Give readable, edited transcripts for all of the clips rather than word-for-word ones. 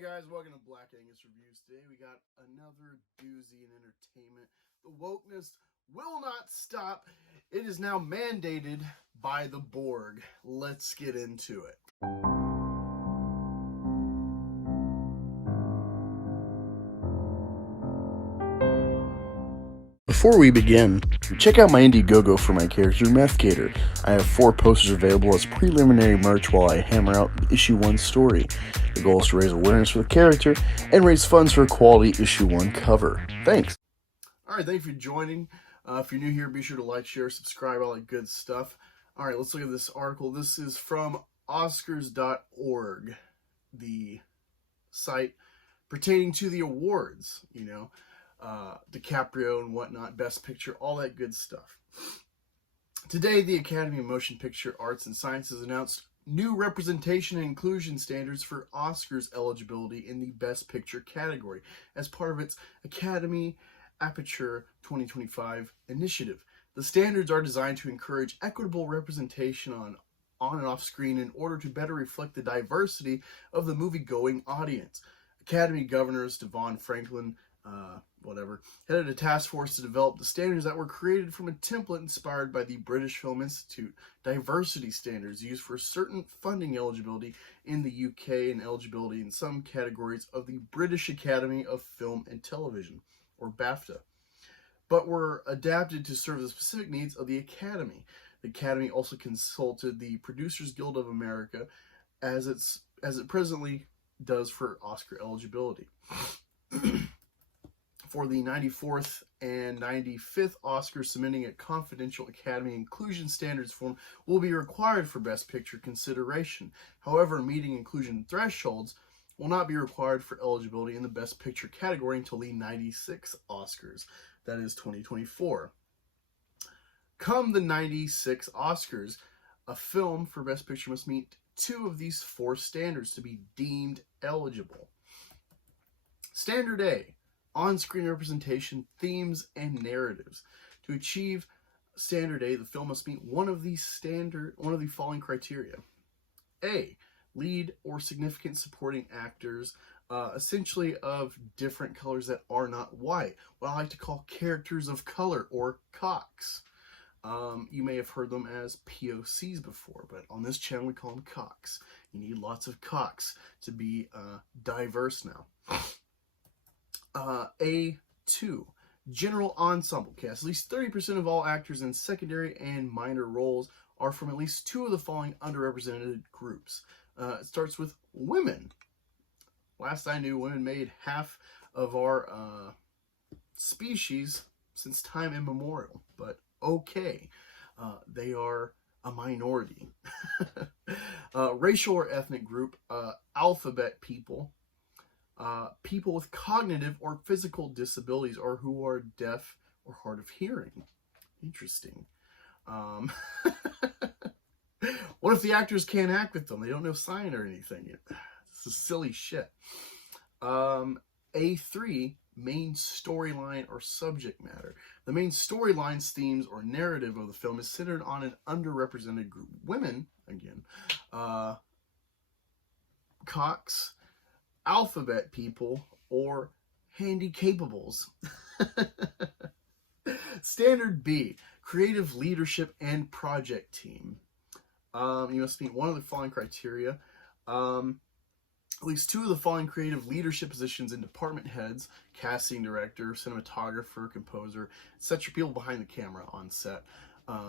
Hey guys, welcome to Black Angus Reviews. Today we got another doozy in entertainment. The wokeness will not stop. It is now mandated by the Borg. Let's get into it. Before we begin, check out my Indiegogo for my character Methcator. I have 4 posters available as preliminary merch while I hammer out issue 1 story. The goal is to raise awareness for the character and raise funds for a quality issue 1 cover. Thanks. Alright, thank you for joining. If you're new here, be sure to like, share, subscribe, all that good stuff. Alright, let's look at this article. This is from Oscars.org, the site pertaining to the awards, DiCaprio and whatnot, Best Picture, all that good stuff. Today, the Academy of Motion Picture Arts and Sciences announced new representation and inclusion standards for Oscars eligibility in the Best Picture category as part of its Academy Aperture 2025 initiative. The standards are designed to encourage equitable representation on and off screen in order to better reflect the diversity of the movie-going audience. Academy governors Devon Franklin headed a task force to develop the standards that were created from a template inspired by the British Film Institute diversity standards used for certain funding eligibility in the UK and eligibility in some categories of the British Academy of Film and Television, or BAFTA, but were adapted to serve the specific needs of the Academy. The Academy also consulted the Producers Guild of America as it presently does for Oscar eligibility. For the 94th and 95th Oscars, submitting a confidential Academy Inclusion Standards form will be required for Best Picture consideration. However, meeting inclusion thresholds will not be required for eligibility in the Best Picture category until the 96th Oscars, that is 2024. Come the 96 Oscars, a film for Best Picture must meet 2 of these 4 standards to be deemed eligible. Standard A: on-screen representation, themes, and narratives. To achieve Standard A, the film must meet one of the following criteria. A: lead or significant supporting actors, essentially of different colors that are not white, what I like to call characters of color, or COCs. You may have heard them as POCs before, but on this channel we call them COCs. You need lots of COCs to be diverse now. A2, general ensemble cast. At least 30% of all actors in secondary and minor roles are from at least 2 of the following underrepresented groups. It starts with women. Last I knew, women made half of our species since time immemorial, but okay, they are a minority. Racial or ethnic group, alphabet people, people with cognitive or physical disabilities, or who are deaf or hard of hearing. Interesting. What if the actors can't act with them? They don't know sign or anything. This is silly shit. A3, main storyline or subject matter. The main storylines, themes, or narrative of the film is centered on an underrepresented group. Women, again, COCs, alphabet people, or handicapables. Standard B, creative leadership and project team. You must meet one of the following criteria. At least 2 of the following creative leadership positions in department heads, casting director, cinematographer, composer, etc. people behind the camera on set,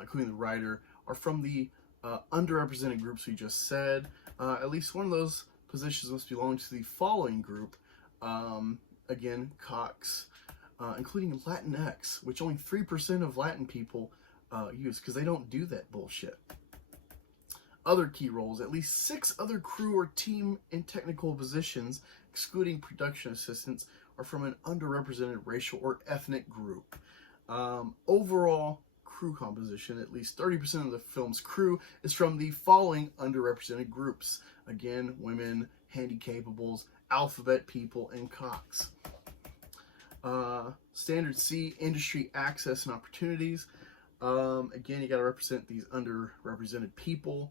including the writer, are from the underrepresented groups we just said. At least one of those positions must belong to the following group. Again, COCs, including Latinx, which only 3% of Latin people use, because they don't do that bullshit. Other key roles, at least 6 other crew or team and technical positions, excluding production assistants, are from an underrepresented racial or ethnic group. Overall crew composition, at least 30% of the film's crew is from the following underrepresented groups. Again, women, handicapables, alphabet people, and COCs. Standard C, industry access and opportunities. Again, you got to represent these underrepresented people.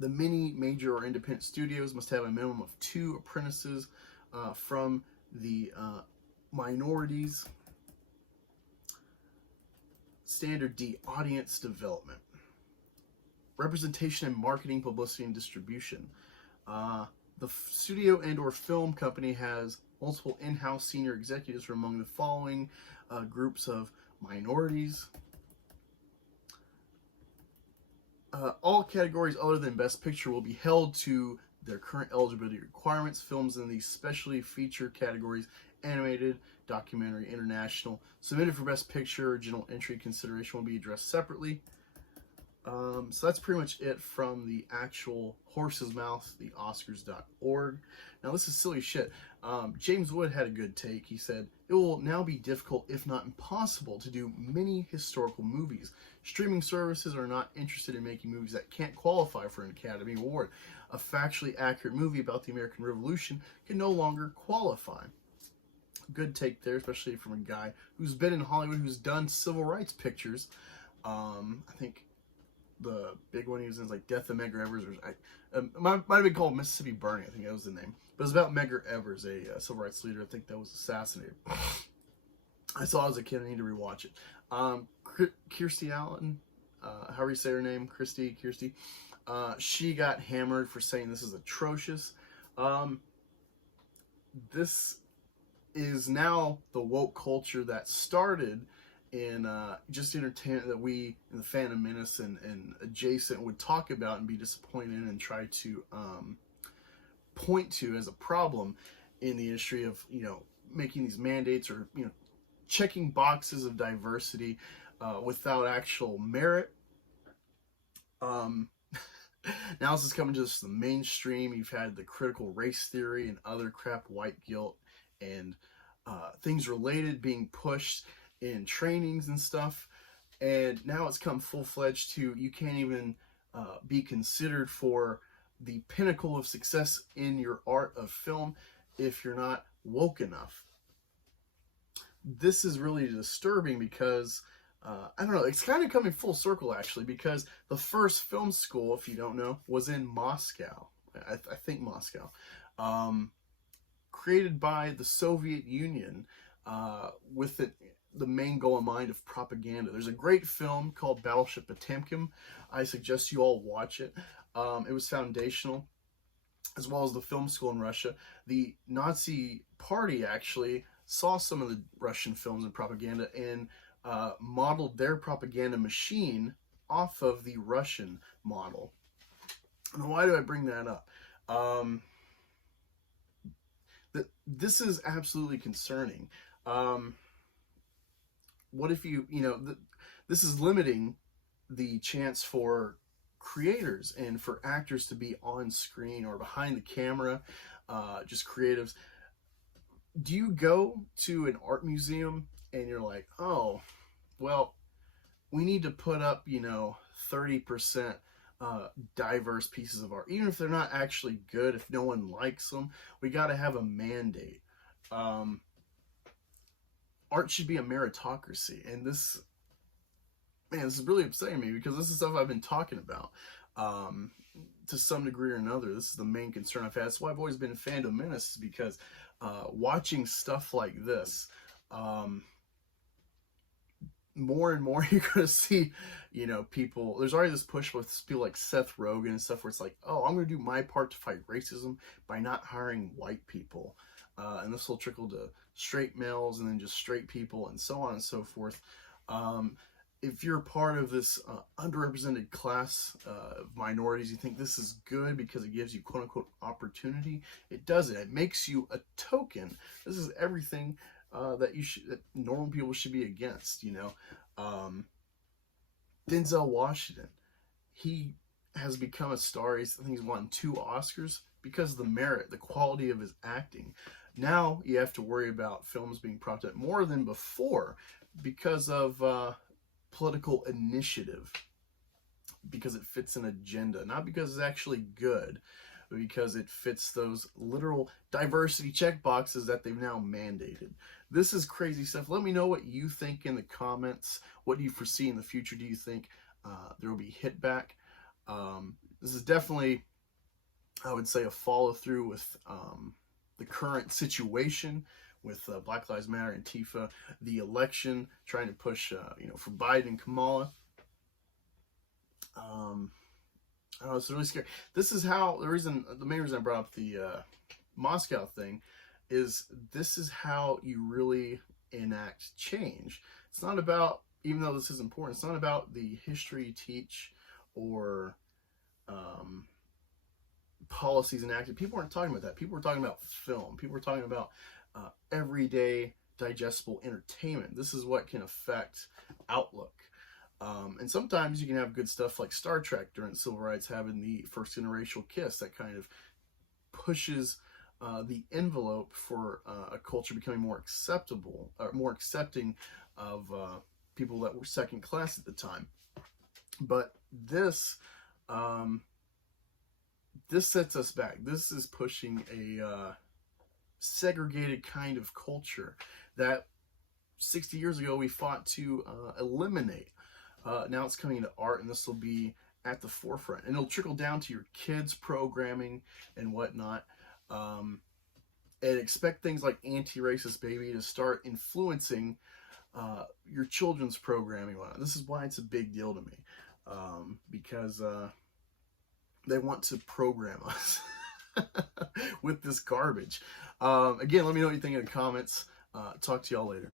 The many major or independent studios must have a minimum of 2 apprentices from the minorities. Standard D, audience development. Representation in marketing, publicity, and distribution. The studio and or film company has multiple in-house senior executives from among the following groups of minorities. All categories other than Best Picture will be held to their current eligibility requirements. Films in these specialty feature categories, animated, documentary, international, submitted for Best Picture or general entry consideration will be addressed separately. So that's pretty much it from the actual horse's mouth, the Oscars.org. Now this is silly shit. James Wood had a good take. He said, it will now be difficult, if not impossible, to do many historical movies. Streaming services are not interested in making movies that can't qualify for an Academy Award. A factually accurate movie about the American Revolution can no longer qualify. Good take there, especially from a guy who's been in Hollywood, who's done civil rights pictures. I think the big one he was in is like Death of Medgar Evers, or might have been called Mississippi Burning. I think that was the name. But it's about Medgar Evers, a civil rights leader. I think that was assassinated. I saw it as a kid. I need to rewatch it. Kirstie Allen, however you say her name, Kirstie. She got hammered for saying this is atrocious. This is now the woke culture that started in just entertainment that we in the Phantom Menace and adjacent would talk about and be disappointed in and try to point to as a problem in the industry of, you know, making these mandates or, you know, checking boxes of diversity without actual merit. Now this is coming to just the mainstream. You've had the critical race theory and other crap, white guilt, and things related being pushed in trainings and stuff. And now it's come full-fledged to you can't even be considered for the pinnacle of success in your art of film if you're not woke enough. This is really disturbing because I don't know, it's kind of coming full circle actually, because the first film school, if you don't know, was in Moscow. I think Moscow. Created by the Soviet Union with the main goal in mind of propaganda. There's a great film called Battleship Potemkin. I suggest you all watch it. It was foundational, as well as the film school in Russia. The Nazi Party actually saw some of the Russian films and propaganda and modeled their propaganda machine off of the Russian model. And why do I bring that up? This is absolutely concerning. What if this is limiting the chance for creators and for actors to be on screen or behind the camera, just creatives. Do you go to an art museum and you're like, oh, well, we need to put up, 30% diverse pieces of art, even if they're not actually good, if no one likes them, we got to have a mandate. Art should be a meritocracy, and this is really upsetting me because this is stuff I've been talking about to some degree or another. This is the main concern I've had. That's why I've always been a fan of Menace, is because watching stuff like this, more and more you're going to see, people, there's already this push with people like Seth Rogen and stuff where it's like, oh, I'm going to do my part to fight racism by not hiring white people. And this will trickle to straight males and then just straight people and so on and so forth. If you're part of this underrepresented class of minorities, you think this is good because it gives you quote-unquote opportunity. It doesn't. It makes you a token. This is everything that normal people should be against, Denzel Washington, he has become a star. I think he's won 2 Oscars because of the merit, the quality of his acting. Now you have to worry about films being propped up more than before because of political initiative, because it fits an agenda, not because it's actually good, but because it fits those literal diversity check boxes that they've now mandated. This is crazy stuff. Let me know what you think in the comments. What do you foresee in the future? Do you think there will be hit back? this is definitely, I would say, a follow through with the current situation with Black Lives Matter, Antifa, the election, trying to push, for Biden and Kamala. I don't know, it's really scary. This is how, the main reason I brought up the Moscow thing is this is how you really enact change. It's not about, even though this is important, it's not about the history you teach or policies enacted. People aren't talking about that. People are talking about film. People are talking about everyday digestible entertainment. This is what can affect outlook. And sometimes you can have good stuff like Star Trek during the Civil Rights, having the first interracial kiss that kind of pushes the envelope for a culture becoming more acceptable, or more accepting of people that were second class at the time. But this sets us back. This is pushing a segregated kind of culture that 60 years ago we fought to eliminate. Now it's coming into art, and this will be at the forefront, and it'll trickle down to your kids' programming and whatnot. And expect things like Anti-Racist Baby to start influencing your children's programming and whatnot. This is why it's a big deal to me, because they want to program us with this garbage. Again, let me know what you think in the comments. Talk to y'all later.